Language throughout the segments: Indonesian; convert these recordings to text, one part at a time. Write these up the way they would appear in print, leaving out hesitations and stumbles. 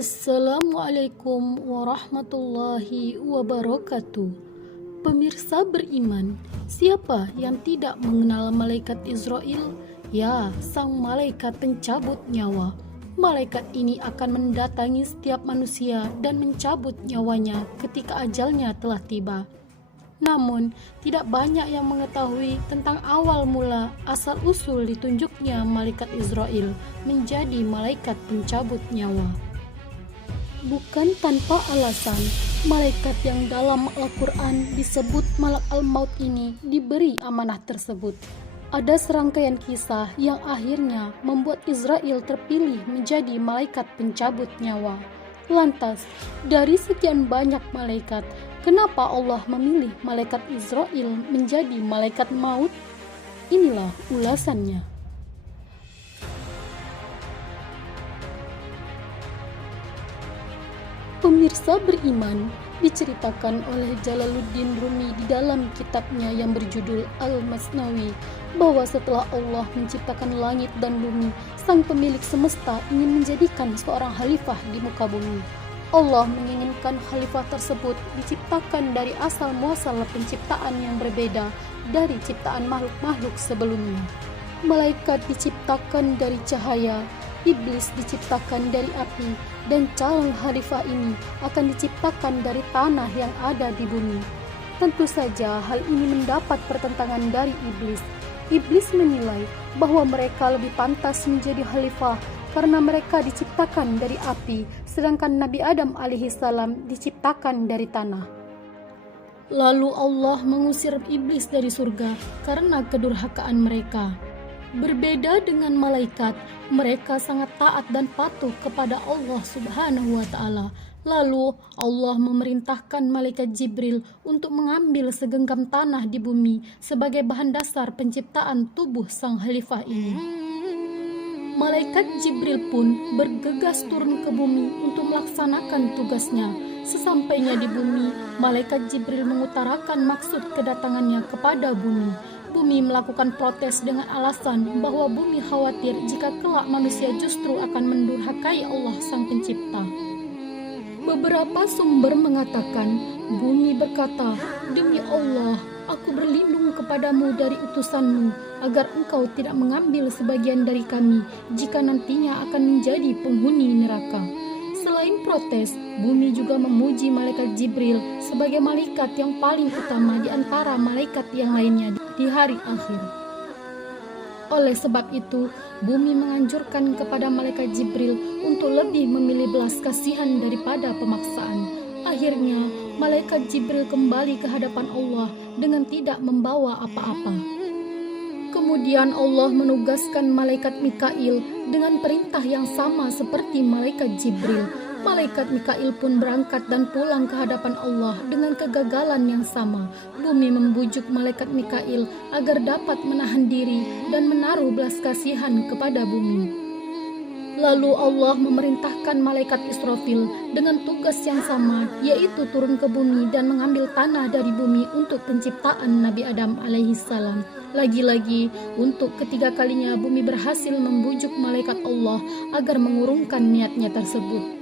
Assalamualaikum warahmatullahi wabarakatuh. Pemirsa beriman, siapa yang tidak mengenal malaikat Israel? Ya, sang malaikat pencabut nyawa. Malaikat ini akan mendatangi setiap manusia dan mencabut nyawanya ketika ajalnya telah tiba. Namun, tidak banyak yang mengetahui tentang awal mula asal-usul ditunjuknya malaikat Israel menjadi malaikat pencabut nyawa. Bukan tanpa alasan, malaikat yang dalam Al-Quran disebut Malak Al-Maut ini diberi amanah tersebut. Ada serangkaian kisah yang akhirnya membuat Israel terpilih menjadi malaikat pencabut nyawa. Lantas, dari sekian banyak malaikat, kenapa Allah memilih malaikat Israel menjadi malaikat maut? Inilah ulasannya. Pemirsa beriman, diceritakan oleh Jalaluddin Rumi di dalam kitabnya yang berjudul Al-Masnawi bahwa setelah Allah menciptakan langit dan bumi, sang pemilik semesta ingin menjadikan seorang khalifah di muka bumi. Allah menginginkan khalifah tersebut diciptakan dari asal muasal penciptaan yang berbeda dari ciptaan makhluk-makhluk sebelumnya. Malaikat diciptakan dari cahaya, iblis diciptakan dari api, dan calon khalifah ini akan diciptakan dari tanah yang ada di bumi. Tentu saja hal ini mendapat pertentangan dari iblis. Iblis menilai bahwa mereka lebih pantas menjadi khalifah karena mereka diciptakan dari api, sedangkan Nabi Adam alaihissalam diciptakan dari tanah. Lalu Allah mengusir iblis dari surga karena kedurhakaan mereka. Berbeda dengan malaikat, mereka sangat taat dan patuh kepada Allah Subhanahu wa Ta'ala. Lalu Allah memerintahkan malaikat Jibril untuk mengambil segenggam tanah di bumi sebagai bahan dasar penciptaan tubuh sang khalifah ini. Malaikat Jibril pun bergegas turun ke bumi untuk melaksanakan tugasnya. Sesampainya di bumi, malaikat Jibril mengutarakan maksud kedatangannya kepada bumi. Bumi melakukan protes dengan alasan bahwa bumi khawatir jika kelak manusia justru akan mendurhakai Allah Sang Pencipta. Beberapa sumber mengatakan, bumi berkata, "Demi Allah, aku berlindung kepadamu dari utusanmu, agar engkau tidak mengambil sebagian dari kami jika nantinya akan menjadi penghuni neraka." Selain protes, bumi juga memuji malaikat Jibril sebagai malaikat yang paling utama di antara malaikat yang lainnya di hari akhir. Oleh sebab itu, bumi menganjurkan kepada malaikat Jibril untuk lebih memilih belas kasihan daripada pemaksaan. Akhirnya, malaikat Jibril kembali ke hadapan Allah dengan tidak membawa apa-apa. Kemudian Allah menugaskan malaikat Mikail dengan perintah yang sama seperti malaikat Jibril. Malaikat Mikail pun berangkat dan pulang ke hadapan Allah dengan kegagalan yang sama. Bumi membujuk malaikat Mikail agar dapat menahan diri dan menaruh belas kasihan kepada bumi. Lalu Allah memerintahkan malaikat Israfil dengan tugas yang sama, yaitu turun ke bumi dan mengambil tanah dari bumi untuk penciptaan Nabi Adam alaihissalam. Lagi-lagi, untuk ketiga kalinya bumi berhasil membujuk malaikat Allah agar mengurungkan niatnya tersebut.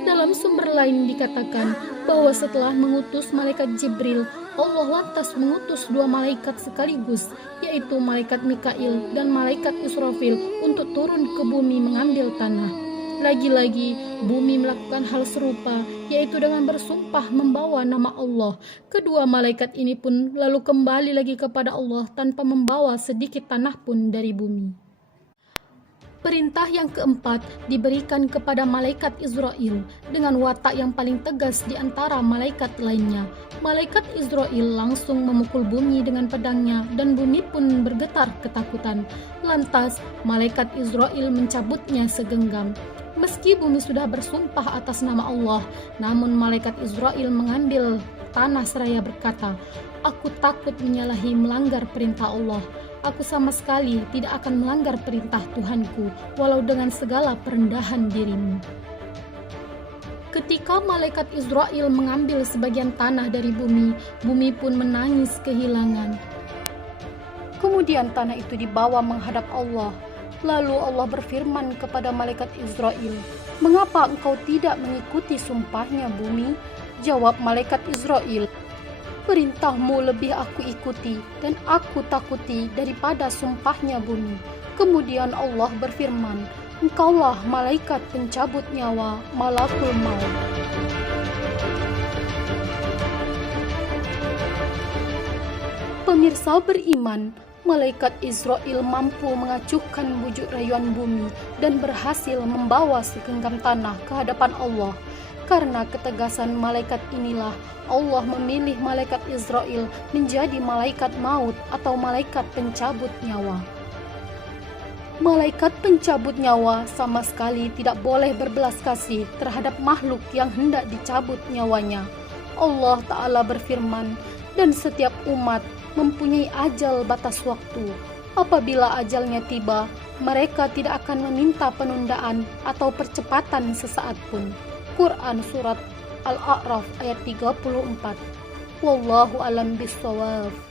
Dalam sumber lain dikatakan bahwa setelah mengutus malaikat Jibril, Allah lantas mengutus dua malaikat sekaligus, yaitu malaikat Mikail dan malaikat Israfil untuk turun ke bumi mengambil tanah. Lagi-lagi, bumi melakukan hal serupa, yaitu dengan bersumpah membawa nama Allah. Kedua malaikat ini pun lalu kembali lagi kepada Allah tanpa membawa sedikit tanah pun dari bumi. Perintah yang keempat diberikan kepada malaikat Israel dengan watak yang paling tegas di antara malaikat lainnya. Malaikat Israel langsung memukul bumi dengan pedangnya dan bumi pun bergetar ketakutan. Lantas, malaikat Israel mencabutnya segenggam. Meski bumi sudah bersumpah atas nama Allah, namun malaikat Israel mengambil tanah seraya berkata, "Aku takut menyalahi melanggar perintah Allah. Aku sama sekali tidak akan melanggar perintah Tuhanku, walau dengan segala perendahan dirimu." Ketika malaikat Israel mengambil sebagian tanah dari bumi, bumi pun menangis kehilangan. Kemudian tanah itu dibawa menghadap Allah. Lalu Allah berfirman kepada malaikat Israil, "Mengapa engkau tidak mengikuti sumpahnya bumi?" Jawab malaikat Israil, "Perintahmu lebih aku ikuti dan aku takuti daripada sumpahnya bumi." Kemudian Allah berfirman, "Engkaulah malaikat pencabut nyawa, malakul maut." Pemirsa beriman, malaikat Israil mampu mengacuhkan bujuk rayuan bumi dan berhasil membawa segenggam tanah ke hadapan Allah. Karena ketegasan malaikat inilah Allah memilih malaikat Israil menjadi malaikat maut atau malaikat pencabut nyawa. Malaikat pencabut nyawa sama sekali tidak boleh berbelas kasih terhadap makhluk yang hendak dicabut nyawanya. Allah Ta'ala berfirman, "Dan setiap umat mempunyai ajal batas waktu. Apabila ajalnya tiba, mereka tidak akan meminta penundaan atau percepatan sesaat pun." Quran Surat Al-A'raf ayat 34. Wallahu alam bissawab.